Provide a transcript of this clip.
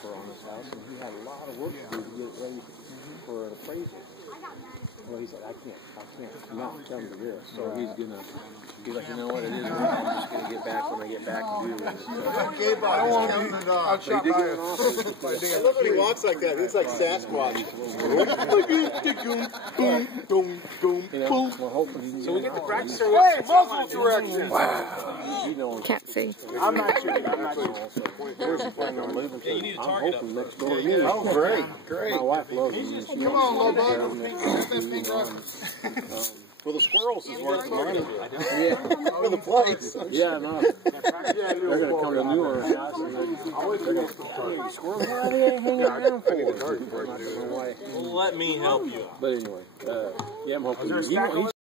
offer on his house, and he had a lot of work to do to get it ready for an appraisal. Well, he said, I can't not come to this. So he's like, you know what, it is. I'm just gonna get back when I get back and do this. I'll chop by it. Look when he walks like that. It's like Sasquatch. We're hoping. So we get the practice or what? Hey, muzzle direction. Wow. Can't see. I'm not shooting. You need to target him. Next door to me. Oh, great. My wife loves him. Come on, little bug. Well, the squirrels is worth the money. Yeah. For the plates. Yeah, no. They're going to come to Newer. Squirrels, why are they hanging around for? Let me help you. But anyway, yeah, I'm hoping.